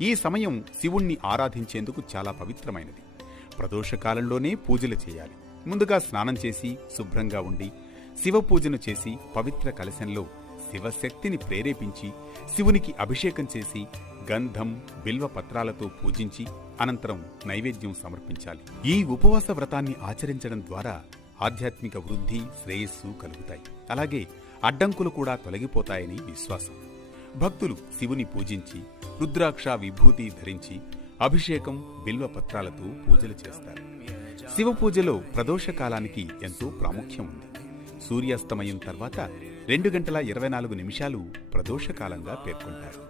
ఈ సమయం శివుణ్ణి ఆరాధించేందుకు చాలా పవిత్రమైనది. ప్రదోషకాలంలోనే పూజలు చేయాలి. ముందుగా స్నానం చేసి శుభ్రంగా ఉండి శివ పూజను చేసి పవిత్ర కలశంలో శివశక్తిని ప్రేరేపించి శివునికి అభిషేకం చేసి గంధం బిల్వ పత్రాలతో పూజించి అనంతరం నైవేద్యం సమర్పించాలి. ఈ ఉపవాస వ్రతాన్ని ఆచరించడం ద్వారా ఆధ్యాత్మిక వృద్ధి శ్రేయస్సు కలుగుతాయి. అలాగే అడ్డంకులు కూడా తొలగిపోతాయని విశ్వాసం. భక్తులు శివుని పూజించి రుద్రాక్ష విభూతి ధరించి అభిషేకం బిల్వ పత్రాలతో పూజలు చేస్తారు. శివ పూజలో ప్రదోష కాలానికి ఎంతో ప్రాముఖ్యం ఉంది. సూర్యాస్తమయం తర్వాత రెండు గంటల ఇరవై నాలుగు నిమిషాలు ప్రదోషకాలంగా పేర్కొంటారు.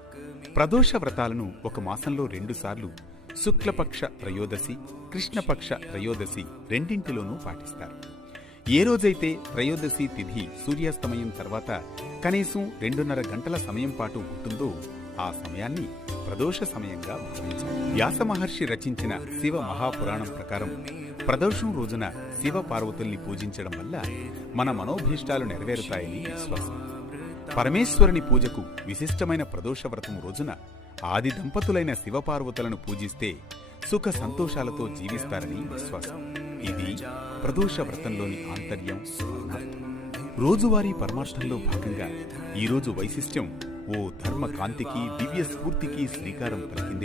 ప్రదోష వ్రతాలను ఒక మాసంలో రెండుసార్లు శుక్లపక్ష త్రయోదశి కృష్ణపక్ష త్రయోదశి రెండింటిలోనూ పాటిస్తారు. ఏ రోజైతే త్రయోదశి తిథి సూర్యాస్తమయం తర్వాత కనీసం రెండున్నర గంటల సమయం పాటు ఉంటుందో ఆ సమయాన్ని ప్రదోష సమయంగా భావించాలి వ్యాస మహర్షి రచించిన శివ మహాపురాణం ప్రకారం ప్రదోషం రోజున శివ పార్వతుల్ని పూజించడం వల్ల మన మనోభీష్టాలు నెరవేరుతాయని విశ్వాసం. పరమేశ్వరుని పూజకు విశిష్టమైన ప్రదోష వ్రతం రోజున ఆది దంపతులైన శివపార్వతులను పూజిస్తే సుఖ సంతోషాలతో జీవిస్తారని విశ్వాసం. ఇది ప్రదోష వ్రతంలోని ఆంతర్యం. రోజువారీ పరమార్థంలో భాగంగా ఈరోజు వైశిష్ట్యం ఓ ధర్మ కాంతికి దివ్య స్ఫూర్తికి శ్రీకారం పలికింది.